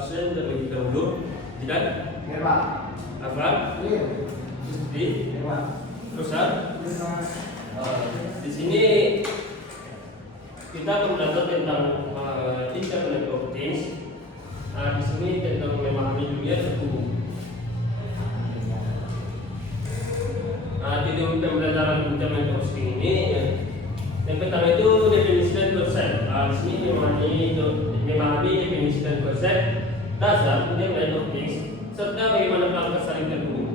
absen terlebih dahulu. Tidak? Ya Pak. Afan? Iya. Di? Ya Pak. Terusan? Di sini kita akan belajar tentang Internet of Things. Di sini tentang memahami dunia terhubung. Di pembelajaran Internet of Things ini, yang pertama itu definisi dan konsep. Di sini memahami definisi dan konsep dasar Internet of Things serta bagaimana perangkat saling terhubung.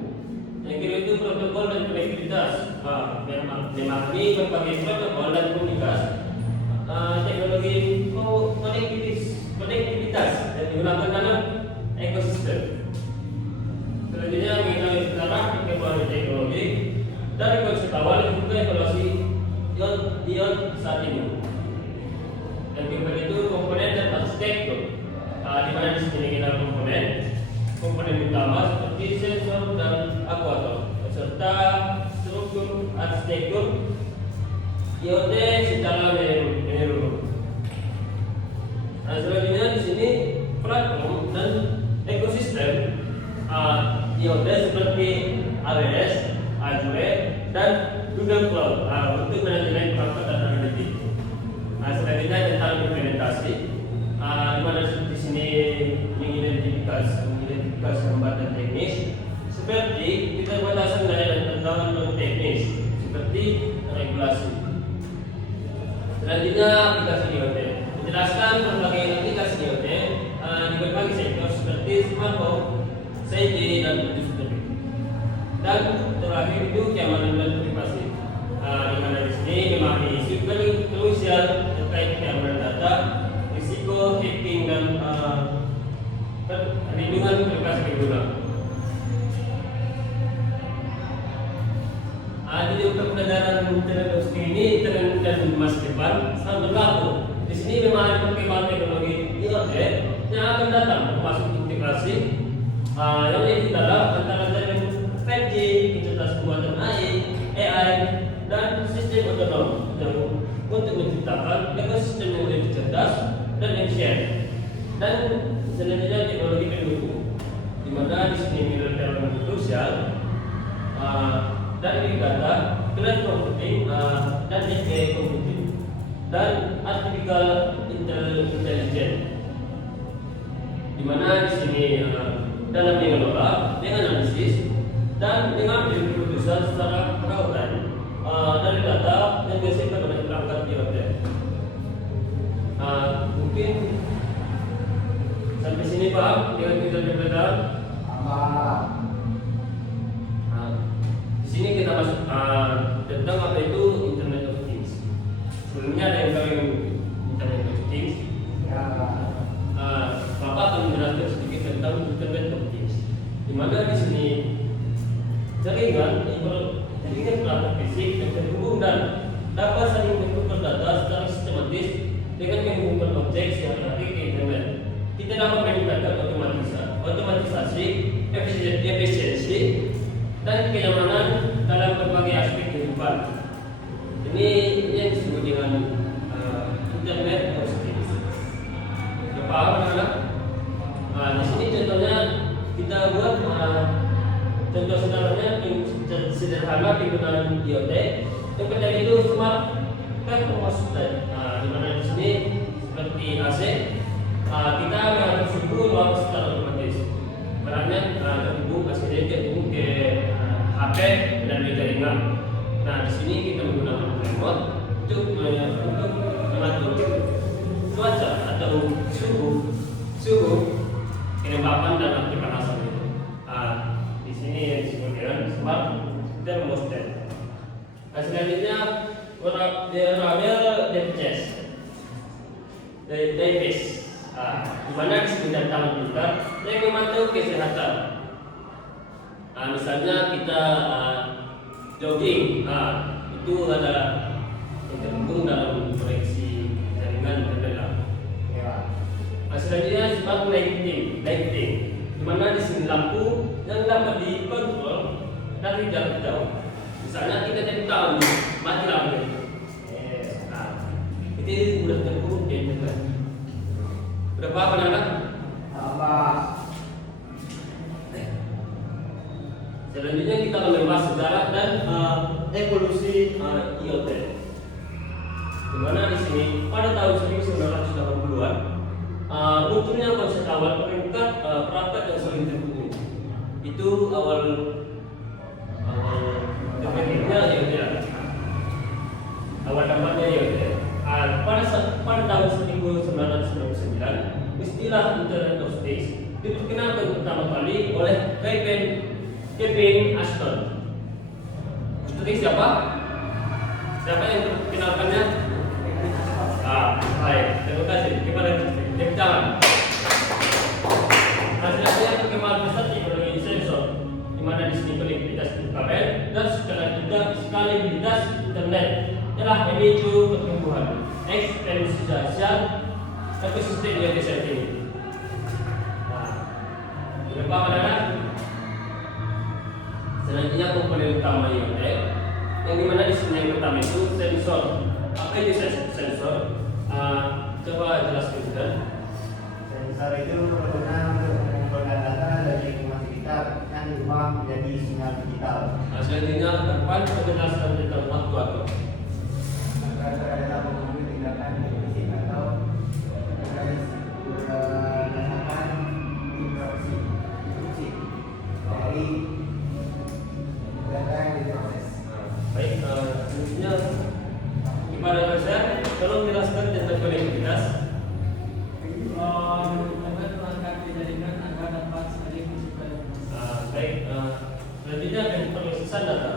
Yang kedua itu protokol dan konektivitas. Memahami berbagai protokol dan komunikasi teknologi konektivitas yang digunakan dalam ekosistem. Selanjutnya mengetahui sejarah perkembangan teknologi dari konsep awal hingga evaluasi ion saat ini. Dan kemudian itu komponen dan arsitektur. Di mana di sini kita komponen utama seperti sensor dan aktuator, serta struktur arsitektur IoT secara menyeluruh. Selanjutnya di sini platform dan ekosistem IoT seperti AWS, Azure, dan Google Cloud untuk manajemen perangkat dan analitik. Selanjutnya tentang implementasi, di mana di sini mengidentifikasi hambatan teknis seperti keterbatasan daya dan tantangan non teknis seperti regulasi. Selanjutnya aplikasi IoT, menjelaskan berbagai aplikasi IoT di berbagai sektor seperti smart home, safety, dan industri. Dan terakhir itu keamanan dan privasi, di mana di sini memahami isu krusial terkait keamanan data, risiko hacking, dan perlindungan privasi pengguna. Jadi untuk pembelajaran Internet of Things ini tren dan masa depan sangat berlaku. Di sini memahami perkembangan teknologi IoT yang akan datang, termasuk integrasi yang lebih dalam antara jaringan 5G, internet buatan AI, dan sistem otonom untuk menciptakan ekosistem yang lebih cerdas dan efisien. Dan selanjutnya teknologi pendukung, di mana di sini middleware krusial dan big data, cloud computing, dan edge computing, dan artificial intelligence, di mana di sini dalam mengelola, menganalisis, dan mengambil keputusan secara berautan dari data yang dihasilkan oleh perangkat IoT. Mungkin sampai sini paham dengan kita pembelajaran? Di sini kita masuk tentang apa itu Internet of Things. Sebelumnya ada yang tahu Internet of Things? Bapak akan menjelaskan sedikit tentang Internet of Things. Di mana di sini jaringan perangkat fisik yang terhubung dan dapat saling bertukar data secara sistematis dengan menghubungkan objek sehari-hari ke internet. Kita dapat meningkatkan otomatisasi, efisiensi, dan kenyamanan dalam berbagai aspek kehidupan. Ini yang disebut dengan Internet of Things. Sudah paham anak? Di sini contohnya kita buat contoh sederhana penggunaan IoT. Yang pertama itu smart thermostat. Di mana di sini seperti AC, kita mengatur suhu ruang secara otomatis. Perannya terhubung terhubung ke HP dan jaringan. Nah, di sini kita menggunakan remote untuk mengatur cuaca atau suhu kelembapan dan kepanasan itu. Di sini yang disebut dengan smart thermostat. Selanjutnya wearable device, di mana di sekitar tangan kita yang memantau kesehatan. Misalnya kita jogging, itu ada yang terhubung dalam koneksi jaringan internet. Selanjutnya smart lighting, di mana di sini lampu yang dapat dikontrol dari jarak jauh. Misalnya kita tidak tahu mati lampu, itu sudah terhubung ke internet. Berapa anak? kita akan membahas sejarah dan evolusi IoT. Di mana di sini pada tahun 1980-an munculnya konsep awal perangkat yang saling terhubung. Itu awal terbentuknya IoT. Awal dampaknya IoT. Pada tahun 1999, istilah Internet of Things diperkenalkan pertama kali oleh Kevin Ashton. Jadi siapa? Siapa yang diperkenalkannya? Baik, terima kasih. Gimana? Tepuk tangan. Hasilnya perkembangan besar teknologi sensor, di mana di sini konektivitas kabel dan skalabilitas internet telah memicu pertumbuhan eksponensial ekosistem yang saat ini. Berapa adalah selanjutnya komponen utama IoT, yang dimana di sini yang pertama itu sensor. Apa itu sensor? Coba jelaskan sudah. Sensor itu berguna untuk mengumpulkan data dari lingkungan sekitar yang diubah menjadi sinyal digital. Selanjutnya depan penjelasan tentang aktuator. Aktuator adalah pengambil tindakan fisik atau berdasarkan instruksi dari data yang diproses. Baik, selanjutnya gimana saya? Tolong jelaskan tentang konektivitas. Perangkat dijadikan agar dapat saling bersinkron. Baik, selanjutnya ada pemrosesan data,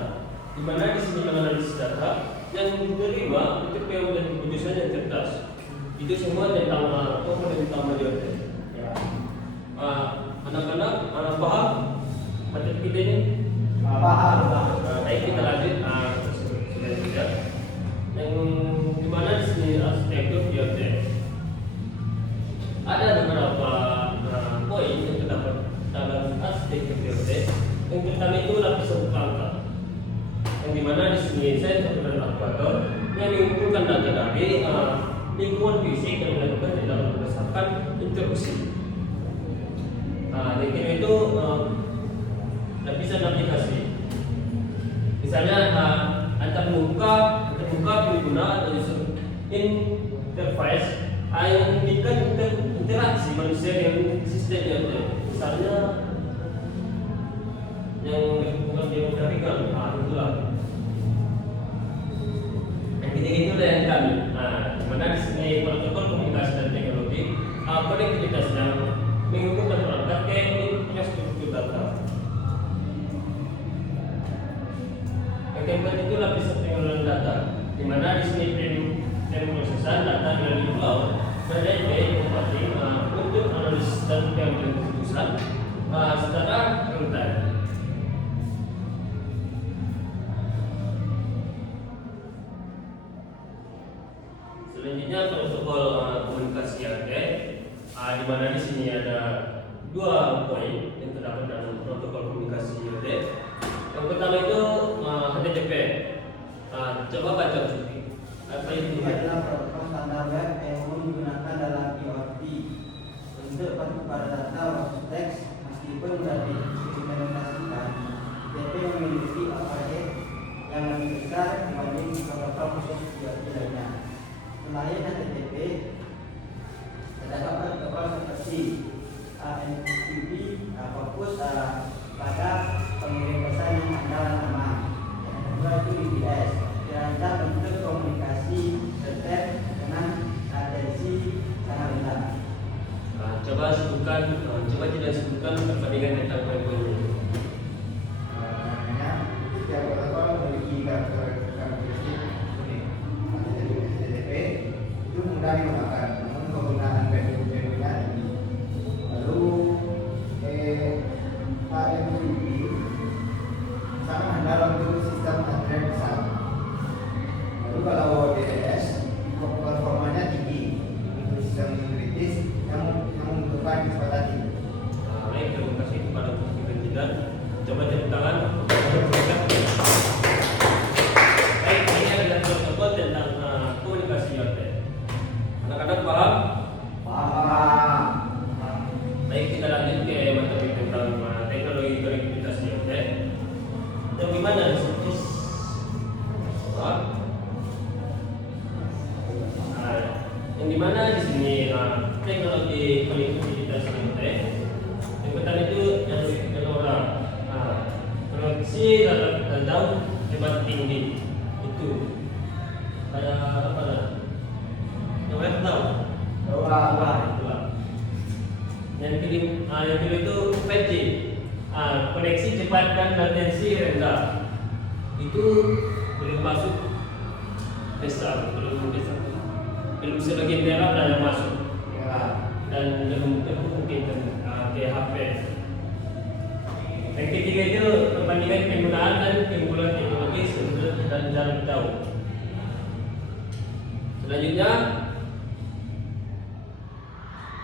di mana di sini menganalisis data yang diterima untuk pengambilan keputusan yang cerdas. Itu semua tentang komponen utama IoT. Anak-anak paham materi kita ini? Paham. Baik, kita lanjut. Selanjutnya, yang dimana di sini arsitektur IoT. Ada beberapa poin yang terdapat dalam arsitektur IoT. Yang pertama itu lapisan perangkat, yang dimana di sini sensor dan aktuator yang mengumpulkan data dari lingkungan fisik yang dilakukan dalam berdasarkan interaksi. Yang kedua itu lapisan aplikasi. Misalnya antar muka pengguna atau user interface yang memberikan interaksi manusia dengan sistem IoT. Misalnya yang bukan dioperakan, itulah. Yang ketiga itu yang kami. Mana di sini protokol komunikasi dan teknologi, konektivitas yang menghubungkan perangkat ke infrastruktur data. Yang keempat itu lapisan pengelolaan data, di mana di sini pemrosesan data melalui cloud berada penting untuk analisis dan pengambilan keputusan secara real time. Selanjutnya protokol komunikasi IoT, di mana di sini ada dua poin yang terdapat dalam protokol komunikasi IoT. Yang pertama itu HTTP. Coba baca Sufi. Apa itu? Adalah protokol standar web yang digunakan dalam IoT untuk pada data waktu teks meskipun sudah diimplementasikan. HTTP memiliki overhead yang lebih besar dibanding protokol khusus IoT lainnya. Selain HTTP, terdapat protokol seperti AMQP fokus pada pengirim pesan yang andal dan aman. Yang kedua itu BBS, dirancang untuk komunikasi tertib dengan latensi sangat rendah. Coba tidak sebutkan perbandingan tentang poin-poin ini. Setiap protokol memiliki karakteristik unik. HTTP itu mudah digunakan, namun penggunaan bandwidth-nya tinggi. Lalu AMQP sangat andal untuk sistem antrian besar. Lalu kalau DNS performanya tinggi untuk sistem kritis yang membutuhkan kecepatan tinggi. Baik, terima kasih kepada kita. Coba tepuk tangan. Baik, ini adalah protokol tentang komunikasi IoT. Anak-anak Yang dimana di sini teknologi konektivitas IoT yang pertama itu yang lebih orang produksi dan daun hebat tinggi itu kayak apa lah? Yang web tahu? Itulah. Yang kedua itu 5G, koneksi cepat dan latensi rendah. Itu belum masuk besar, belum sebagian daerah ada yang masuk dan belum tentu mungkin ke HP. Yang ketiga itu perbandingan penggunaan dan keunggulan teknologi dan jarak jauh. Selanjutnya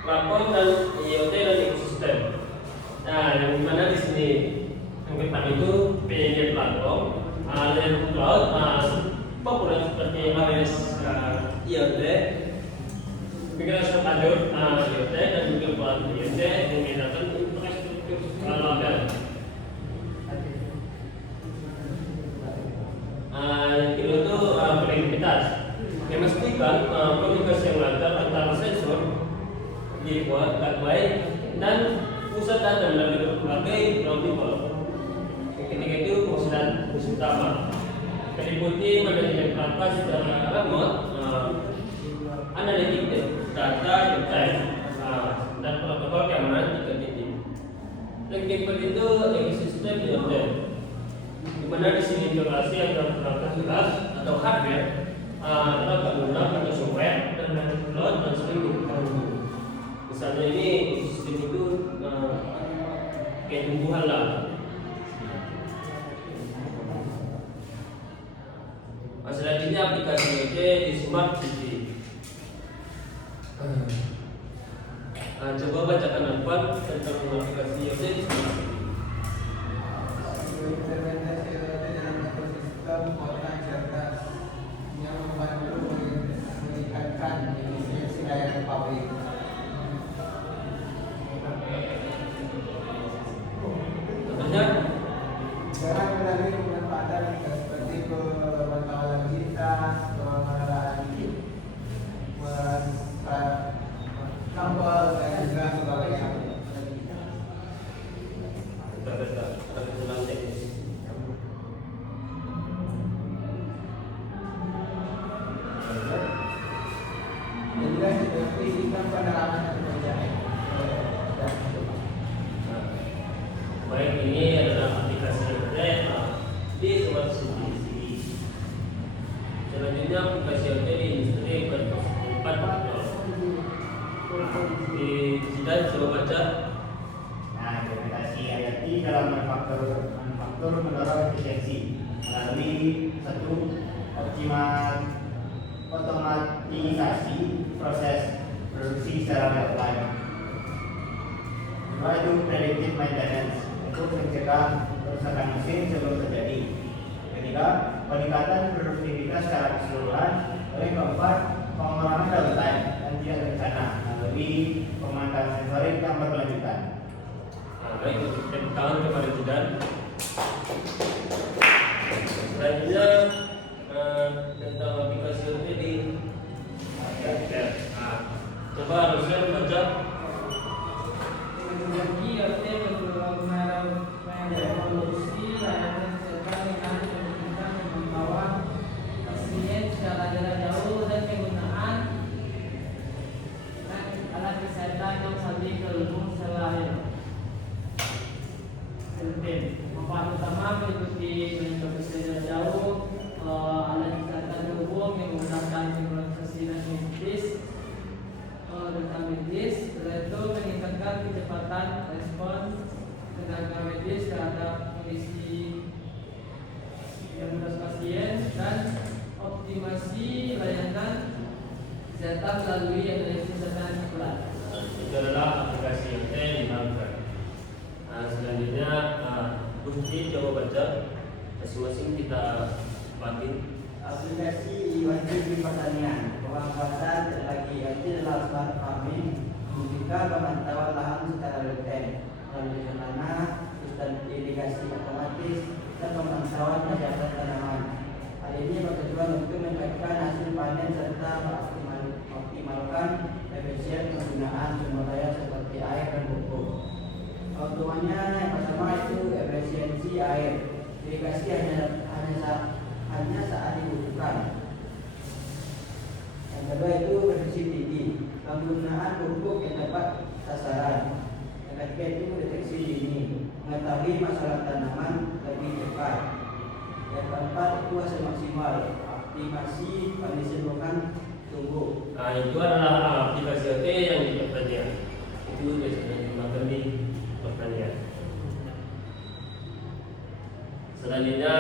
platform dan IoT dan ekosistem. Nah, yang mana di sini yang depan itu PNG platform, dan cloud, populer seperti AWS IoT, Microsoft Azure IoT dan Google Cloud IoT yang menggunakan infrastruktur lokal. Yang kedua itu konektivitas. Memastikan komunikasi yang lancar antara sensor, dibuat baik dan pusat data melalui berbagai protokol. Yang ketiga itu fungsi utama. Meliputi manajemen perangkat secara remote, analitik data real-time, dan protokol keamanan tingkat tinggi. Yang keempat itu ekosistem IoT, di mana di sini integrasi antara perangkat jelas atau hardware, atau pengguna atau software dan cloud dan sering terhubung. Misalnya ini ekosistem itu kayak tumbuhan lah. Selanjutnya aplikasi IoT di Smart City. Coba bacakan apa tentang aplikasi IoT di Smart City. Implementasi IoT dalam ekosistem kota cerdas yang membantu meningkatkan efisiensi layanan publik. Contohnya, Sekarang melalui pemanfaatan seperti pemantauan lalu lintas, pengelolaan sampel dan juga sebagainya. ada kesalahan teknis. Dan juga seperti sistem penerangan pekerjaan. Baik, ini adalah aplikasi IoT di Smart City. Selanjutnya aplikasi IoT di industri 4.0. Di Jidan coba baca. Nah, implementasi IoT dalam manufaktur mendorong efisiensi melalui satu otomatisasi proses produksi secara real time. Kedua itu predictive maintenance untuk mencegah kerusakan mesin sebelum terjadi. Ketiga, peningkatan produktivitas secara keseluruhan. Yang keempat, pengurangan downtime dan tidak berencana melalui pemantauan sensorik yang berkelanjutan. Baik, tepuk tangan kepada Jidan. Selanjutnya tentang aplikasi IoT di healthcare. Coba harusnya baca. Teknologi IoT merevolusi layanan kesehatan dengan memungkinkan pemantauan pasien secara jarak jauh dan penggunaan alat kesehatan yang saling terhubung selain manfaat utama meliputi mengintervensi jarak jauh, alat kesehatan terhubung yang menggunakan sinkronisasi dan medis, data medis, yaitu meningkatkan kecepatan respon tenaga medis terhadap kondisi yang berat pasien dan optimasi layanan kesehatan melalui analisis data akurat. Itu adalah aplikasi IoT di healthcare. Selanjutnya Gusti coba baca, masing-masing kita patin. Aplikasi IoT di pertanian, pemanfaatan teknologi IoT dalam smart farming, membuka pemantauan lahan secara real-time, penelitian tanah, sistem irigasi otomatis, dan pemantauan kesehatan tanaman. Hal ini bertujuan untuk meningkatkan hasil panen serta mengoptimalkan Kedua itu reduksi tinggi, penggunaan pupuk yang tepat sasaran. Yang ketiga itu deteksi dini, mengetahui masalah tanaman lebih cepat. Yang keempat itu hasil maksimal, optimasi kondisi lingkungan tumbuh. Nah, itu adalah aplikasi OT yang di pertanian. Itu biasanya digunakan di pertanian. Selanjutnya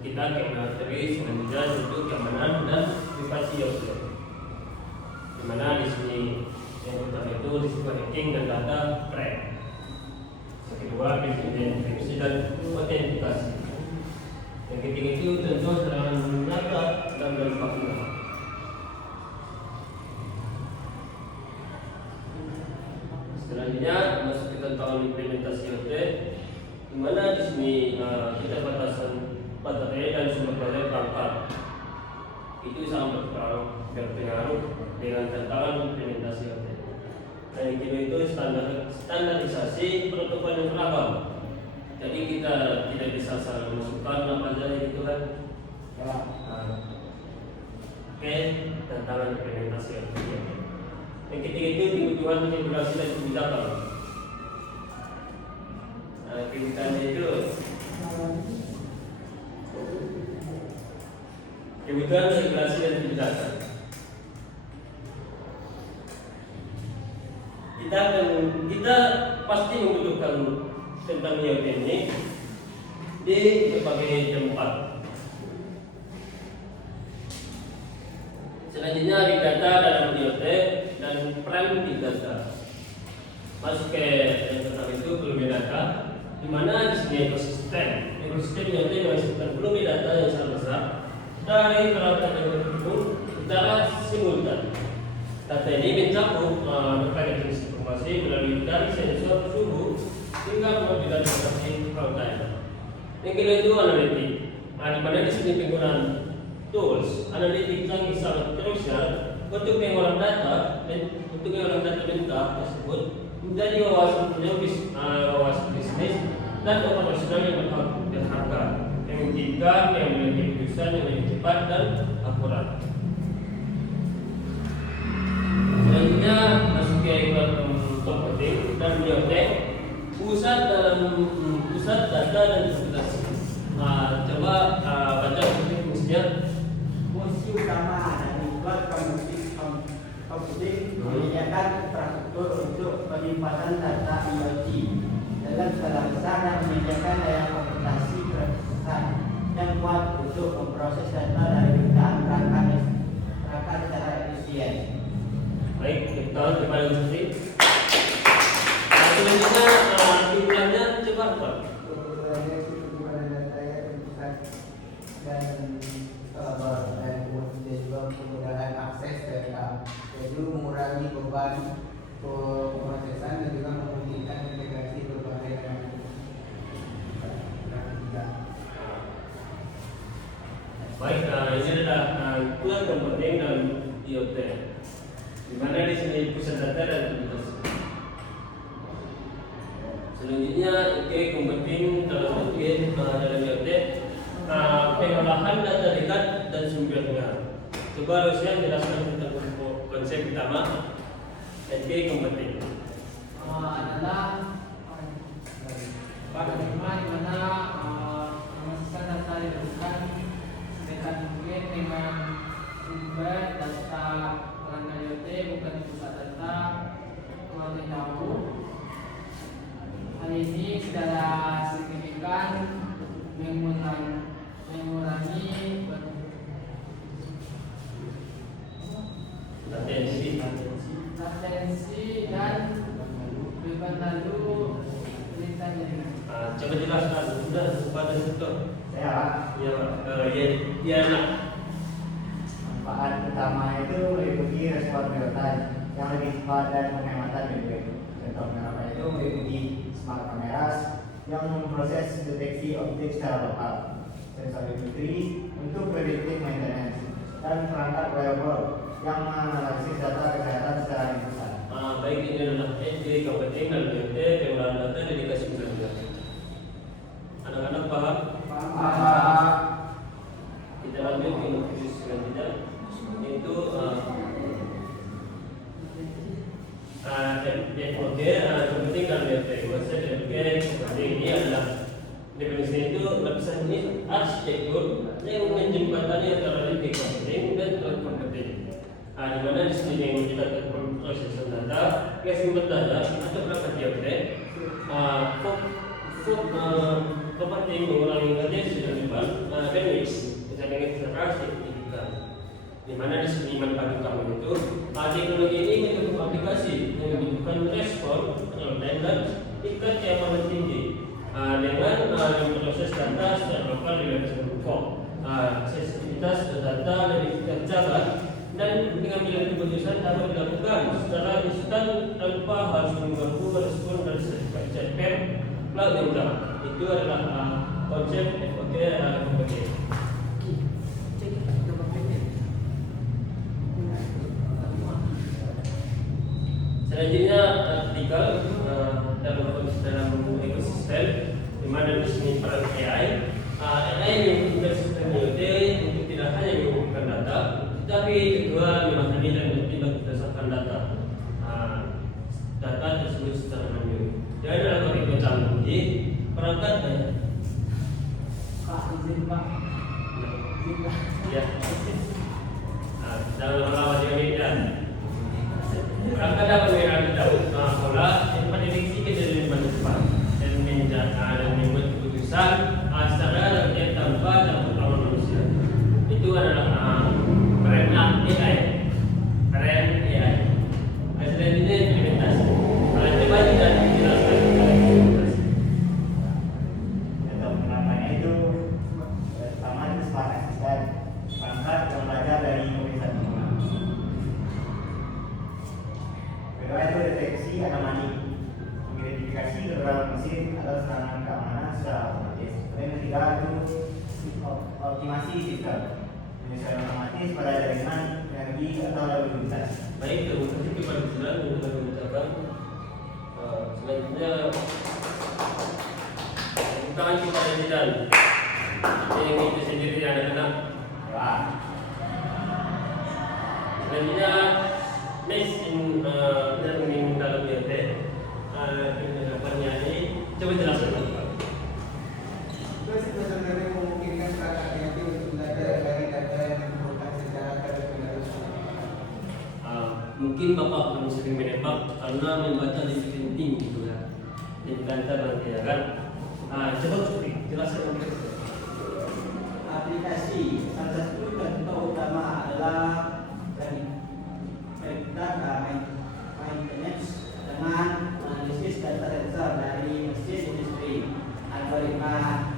kita akan materi selanjutnya untuk keamanan dan privasi OT. Di mana di sini yang pertama itu risiko hacking dan data crack. Yang kedua identifikasi dan autentikasi. Yang ketiga itu tentu serangan data dan dampak data. Selanjutnya masuk ke tentang implementasi OT, di mana di sini kita batasan baterai dan sumber daya perangkat itu sangat berpengaruh dengan tantangan implementasi OT. Dan yang kedua itu standarisasi protokol yang beragam. Jadi kita tidak bisa saling masukkan apa saja gitu kan. Oke, tantangan implementasi OT. Yang ketiga itu kebutuhan integrasi dan kebijakan. Kebutuhannya itu kebutuhan integrasi dan kebijakan. Kita pasti membutuhkan tentang IoT ini di berbagai tempat. Selanjutnya big data dalam IoT dan peran big data. Masuk ke yang pertama itu volume data, di mana di sini ekosistem IoT menghasilkan volume data yang sangat besar dari peralatan yang terhubung secara simultan. Data ini mencakup berbagai jenis informasi melalui dari sensor suhu hingga pemilihan informasi peralatan. Yang kedua itu analitik. Di mana di sini penggunaan tools analitik yang sangat krusial untuk mengolah data dan untuk mengolah data mentah tersebut menjadi wawasan bisnis dan operasional yang berharga, yang memungkinkan yang memiliki keputusan yang lebih cepat dan akurat. Selanjutnya masuk ke komputing dan biotek, pusat data dan komputasi. Coba baca fungsinya. Fungsi utama dari cloud computing menyediakan infrastruktur untuk penyimpanan data IoT dalam skala besar dan menyediakan daya komputasi besar yang kuat untuk memproses data dari jutaan perangkat secara efisien. Baik, kita kembali lagi. Selanjutnya timbulannya coba Pak. Kebetulannya itu kebutuhan data yang pusat dan kemudian juga kemudahan akses data, jadi mengurangi beban pemrosesan dan juga memungkinkan integrasi berbagai Baik, ini adalah cloud computing dan IoT. Di mana di sini pusat data dan komputasi. Selanjutnya, computing dalam IoT, pengolahan data dekat dan sumbernya. Coba Rusya jelaskan tentang konsep utama computing. Adalah paradigma di mana memproses data dilakukan sedekat mungkin dengan sumber data perangkat IoT, bukan pusat data kurang tahu. Hal ini secara signifikan mengurangi latensi dan beban lalu lintas jaringan. Coba jelaskan sudah kepada sektor. Ya nak. Manfaat utama itu meliputi respon real time yang lebih cepat dan penghematan BBM. Contohnya apa itu meliputi smart cameras yang memproses deteksi objek secara lokal, sensor industri untuk predictive maintenance, dan perangkat wearable yang menganalisis data kesehatan secara instan. Baik, ini adalah computing dan IoT pengolahan data dedikasi sumber. Anak-anak paham? Paham. Kita lanjut ke selanjutnya, yaitu arsitektur yang menjembatani antara teknik komputing dan non komputing. Di mana di sini yang kita proses data, kesimpulan data atau perangkat IoT, komputing mengurangi nilai dan damage, misalnya kecelakaan signifikan. Di mana di sini manfaat utama itu teknologi ini mendukung aplikasi yang membutuhkan respon real time dan tingkat keamanan tinggi dengan memproses data secara lokal di lapisan form, sensitivitas data dan tercatat dan pengambilan keputusan dapat dilakukan secara instan tanpa harus mengganggu respon dari server cloud yang udah. Itu adalah konsep FOT komputing. Selanjutnya artikel dalam ekosistem, di mana di sini peran AI. AI menggunakan sistem IoT untuk tidak hanya mengumpulkan data, tetapi juga memahami dan bertindak berdasarkan data. Data tersebut secara mandiri. Dan dalam konteks canggih, perangkat Pak izin Pak. ya. Dalam lama juga perangkat dapat mengenali pola yang prediksi kejadian depan dan membuat keputusan secara rakyat tanpa campur manusia. Itu adalah peran AI. Selanjutnya implementasi. Coba kita jelaskan implementasi. Untuk penerapannya itu pertama itu smart assistant, perangkat yang belajar dari pemeriksaan pengguna. Kedua itu deteksi anomali, mengidentifikasi kekurangan mesin atau serangan keamanan secara otomatis. Dan ketiga itu optimasi sistem, penyesuaian otomatis pada jaringan energi atau lalu lintas. Baik, terima kasih kepada Jiran untuk mengucapkan. Selanjutnya bukan kepada Jiran. Ini itu sendiri anak-anak. Wah, Selanjutnya next in dalam IoT penerapannya ini coba jelaskan Pak. Itu sebenarnya memungkinkan perangkat IoT untuk belajar dari data yang diperlukan secara terus-menerus. Mungkin Bapak belum sering menembak karena membaca lebih penting gitu ya. Jadi kata nanti ya kan. Coba jelaskan Aplikasi salah satu contoh utama adalah maintenance dengan analisis data sensor dari mesin industri. Algoritma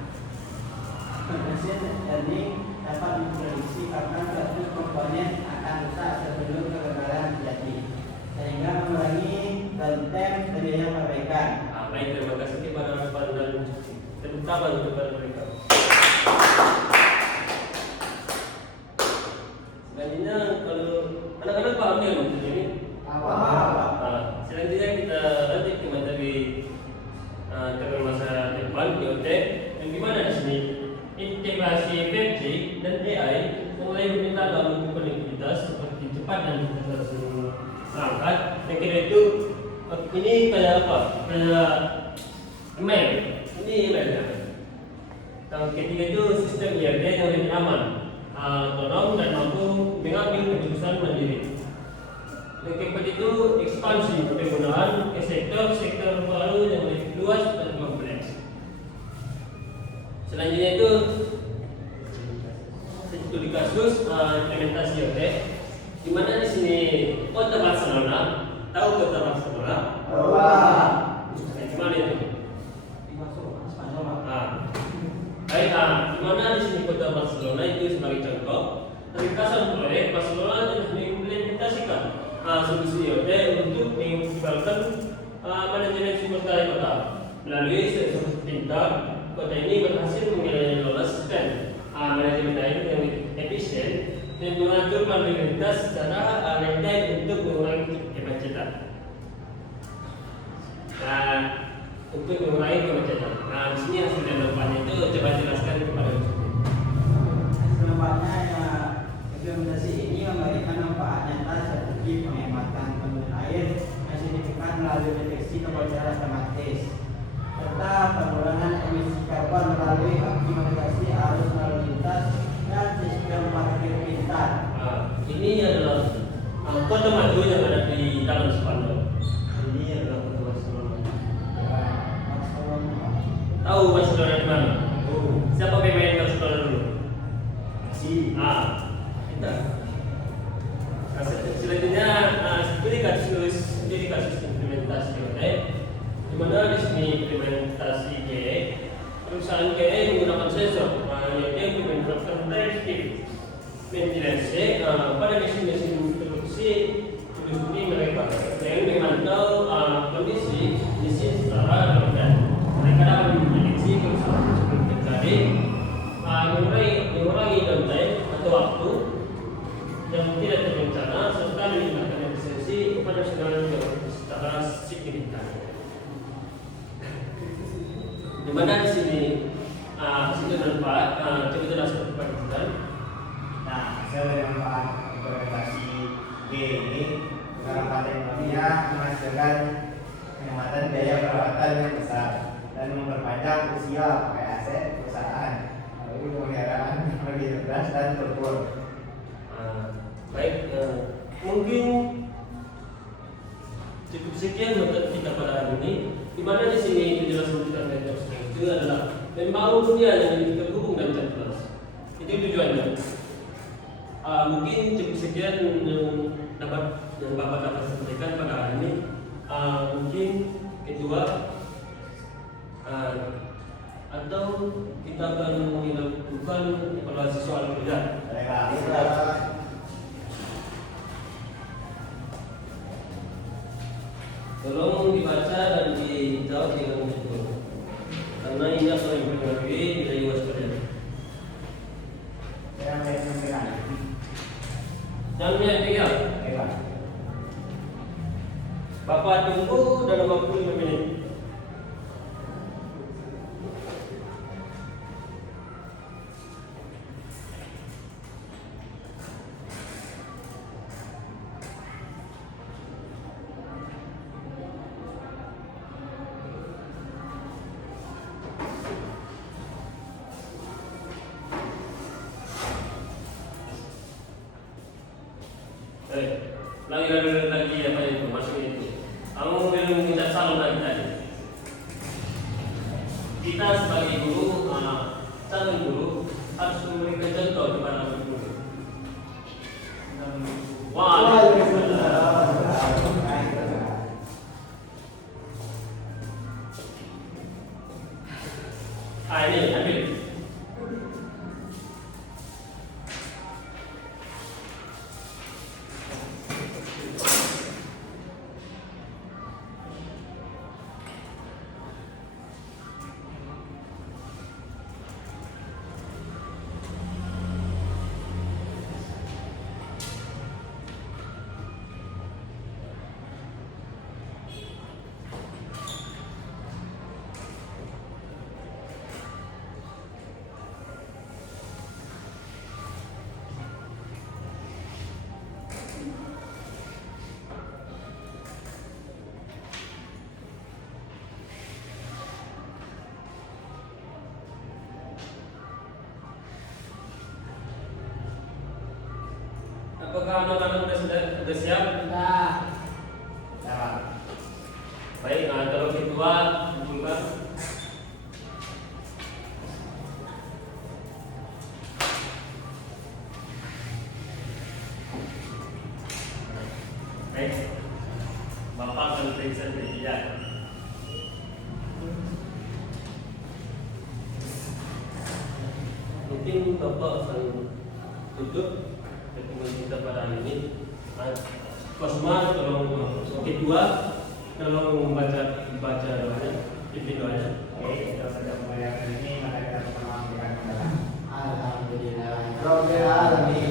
machine learning dapat memprediksi kapan suatu komponen akan rusak sebelum kegagalan terjadi, sehingga mengurangi downtime dan biaya perbaikan. Baik, terima kasih kepada Bapak dan terutama kepada mereka. Selanjutnya kalau anak-anak paham ya maksud ini? Selanjutnya kita lanjut ke materi terkait masa depan IoT yang dimana di sini integrasi 5G dan AI mulai meminta dalam konektivitas seperti cepat dan perangkat. Yang kedua itu ini kayak apa? Kayak email. Ini email. Yang ketiga itu sistem IoT yang lebih aman, otonom dan mampu mengambil keputusan mandiri. Yang keempat itu ekspansi penggunaan ke sektor baru yang lebih luas dan kompleks. Selanjutnya itu studi kasus implementasi IoT, di mana di sini kota Barcelona, tahu kota Barcelona? Gimana itu? Baik, di mana di sini kota Barcelona itu sebagai contoh ringkasan proyek Barcelona telah mengimplementasikan solusi IoT untuk mengoptimalkan manajemen sumber daya kota. Melalui solusi pintar, kota ini berhasil mengelola sistem manajemen daya yang efisien dan mengatur lalu lintas secara real-time untuk mengurangi kemacetan. Untuk mengurangi kemacetan. Di sini hasil development itu coba jelaskan kepada Selamatnya implementasi ini memberikan manfaat nyata seperti penghematan penggunaan air yang signifikan melalui deteksi kebocoran otomatis, serta pengurangan emisi karbon melalui optimalisasi arus lalu lintas dan sistem parkir pintar. Nah, ini adalah kota maju yang ada di dalam spanduk. Ini adalah kota Barcelona. Tahu Barcelona di mana? Siapa pemain Barcelona dulu? Si Kita. Selanjutnya, ini kasus implementasi GE, di mana di sini implementasi GE, perusahaan GE menggunakan sensor, yang menerapkan predictive maintenance pada mesin-mesin produksi ini mereka yang memantau kondisi mesin secara real. Mereka dapat memprediksi kerusakan sebelum terjadi, mengurangi downtime atau waktu yang tidak terencana serta meningkatkan efisiensi kepada segalanya secara signifikan. Di mana di sini hasil manfaat coba jelaskan kepada kita. Nah, hasil dari manfaat implementasi G ini dalam teknologinya menghasilkan penghematan biaya perawatan yang besar dan memperpanjang usia pakai aset perusahaan melalui pemeliharaan yang lebih cerdas dan terukur. Baik, mungkin cukup sekian untuk kita pada hari ini. Di mana di sini penjelasan kita tentang itu adalah membangun dunia yang terhubung dan cerdas. Itu tujuannya. Mungkin cukup sekian yang Bapak dapat sampaikan pada hari ini. Mungkin kedua atau kita akan melakukan evaluasi soal kerja. Tolong dibaca dan dijawab dengan betul, karena ini akan mempengaruhi nilai waspada. Jamnya 3. Bapak tunggu dalam waktu 5 menit. Lagi apa itu masuk itu. Kamu belum minta salam lagi tadi. Kita sebagai guru, calon guru harus memberikan contoh kepada guru. Waalaikumsalam. Ini ambil. Apakah anak-anak sudah siap? Sudah. Siap. Baik, kalau kedua juga. Baik, Bapak akan periksa dia. Mungkin Bapak akan duduk pertemuan kita pada hari ini. Kosma, tolong kedua, tolong baca doanya, pimpin doanya. Oke, kita sudah mulai hari ini, maka kita pertama memberikan Alhamdulillah Rabbil Alamin.